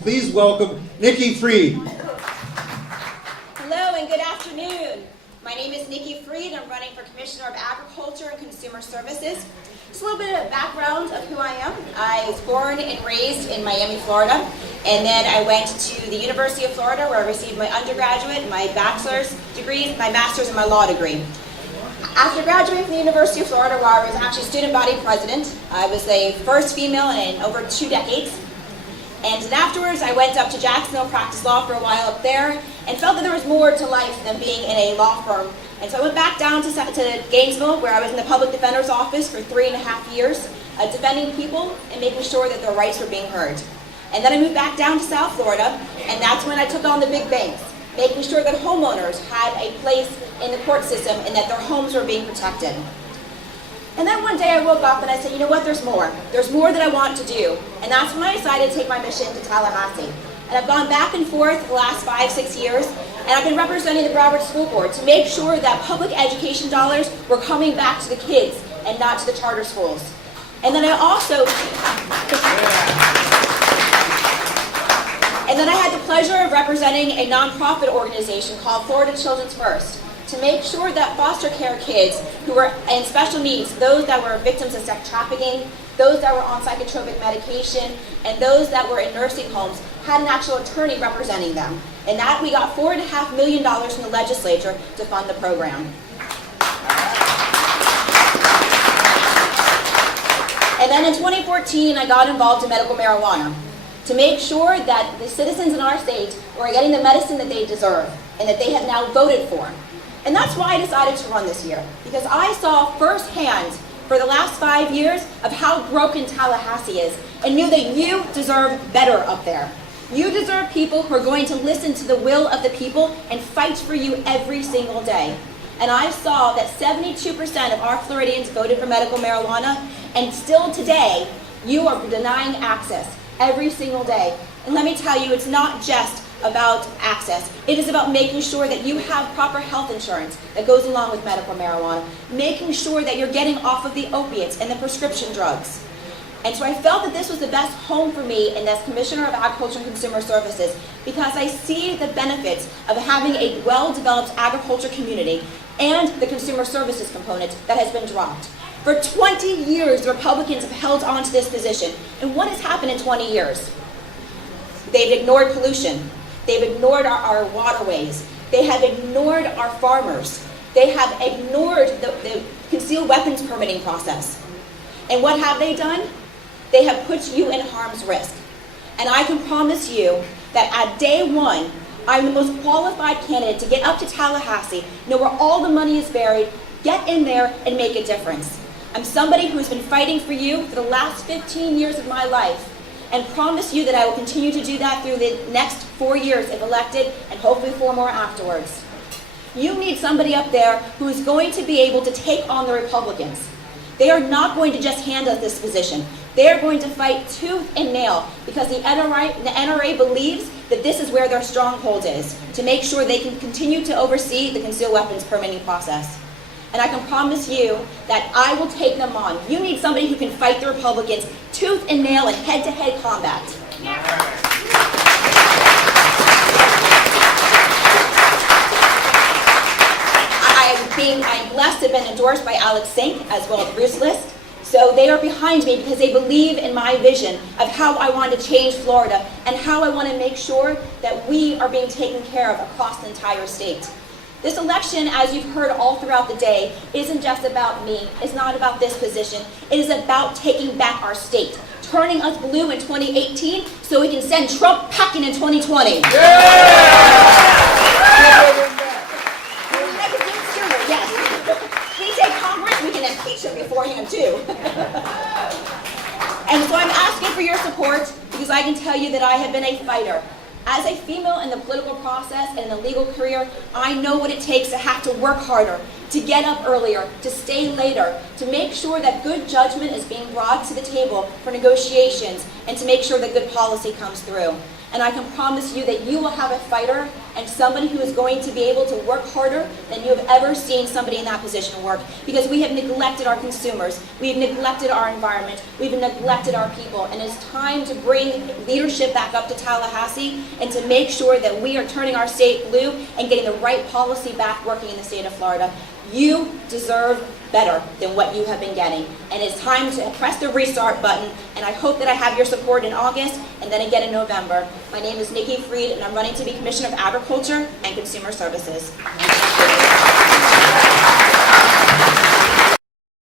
please welcome Nikki Freed. Hello and good afternoon. My name is Nikki Freed. I'm running for Commissioner of Agriculture and Consumer Services. Just a little bit of background of who I am. I was born and raised in Miami, Florida, and then I went to the University of Florida where I received my undergraduate, my bachelor's degree, my master's, and my law degree. After graduating from the University of Florida, where I was actually student body president, I was the first female in over 2 decades. And then afterwards, I went up to Jacksonville, practiced law for a while up there, and felt that there was more to life than being in a law firm. And so I went back down to Gainesville, where I was in the public defender's office for 3.5 years, defending people and making sure that their rights were being heard. And then I moved back down to South Florida, and that's when I took on the big banks, making sure that homeowners had a place in the court system and that their homes were being protected. And then one day I woke up and I said, you know what, there's more. There's more that I want to do. And that's when I decided to take my mission to Tallahassee. And I've gone back and forth the last 5-6 years, and I've been representing the Broward School Board to make sure that public education dollars were coming back to the kids and not to the charter schools. And then I also... And then I had the pleasure of representing a nonprofit organization called Florida Children's First to make sure that foster care kids who were in special needs, those that were victims of sex trafficking, those that were on psychotropic medication, and those that were in nursing homes, had an actual attorney representing them. And that we got $4.5 million from the legislature to fund the program. And then in 2014, I got involved in medical marijuana to make sure that the citizens in our state were getting the medicine that they deserve and that they have now voted for. And that's why I decided to run this year, because I saw firsthand for the last 5 years of how broken Tallahassee is and knew that you deserve better up there. You deserve people who are going to listen to the will of the people and fight for you every single day. And I saw that 72% of our Floridians voted for medical marijuana, and still today, you are denying access every single day. And let me tell you, it's not just about access. It is about making sure that you have proper health insurance that goes along with medical marijuana, making sure that you're getting off of the opiates and the prescription drugs. And so I felt that this was the best home for me and as Commissioner of Agriculture and Consumer Services, because I see the benefits of having a well-developed agriculture community and the consumer services component that has been dropped. For 20 years, the Republicans have held on to this position. And what has happened in 20 years? They've ignored pollution. They've ignored our waterways. They have ignored our farmers. They have ignored the concealed weapons permitting process. And what have they done? They have put you in harm's risk. And I can promise you that at day one, I'm the most qualified candidate to get up to Tallahassee, know where all the money is buried, get in there and make a difference. I'm somebody who's been fighting for you for the last 15 years of my life, and promise you that I will continue to do that through the next 4 years if elected, and hopefully 4 more afterwards. You need somebody up there who is going to be able to take on the Republicans. They are not going to just hand us this position. They are going to fight tooth and nail because the NRA believes that this is where their stronghold is, to make sure they can continue to oversee the concealed weapons permitting process. And I can promise you that I will take them on. You need somebody who can fight the Republicans tooth and nail in head-to-head combat. I'm blessed to have been endorsed by Alex Sink as well as Bruce List. So they are behind me because they believe in my vision of how I want to change Florida and how I want to make sure that we are being taken care of across the entire state. This election, as you've heard all throughout the day, isn't just about me. It's not about this position. It is about taking back our state, turning us blue in 2018 so we can send Trump packing in 2020. Yes. We take Congress, we can impeach him beforehand too. And so I'm asking for your support because I can tell you that I have been a fighter. As a female in the political process and in the legal career, I know what it takes to have to work harder, to get up earlier, to stay later, to make sure that good judgment is being brought to the table for negotiations, and to make sure that good policy comes through. And I can promise you that you will have a fighter and somebody who is going to be able to work harder than you have ever seen somebody in that position work. Because we have neglected our consumers, we've neglected our environment, we've neglected our people. And it's time to bring leadership back up to Tallahassee and to make sure that we are turning our state blue and getting the right policy back working in the state of Florida. You deserve better than what you have been getting. And it's time to press the restart button, and I hope that I have your support in August and then again in November. My name is Nikki Fried, and I'm running to be Commissioner of Agriculture and Consumer Services.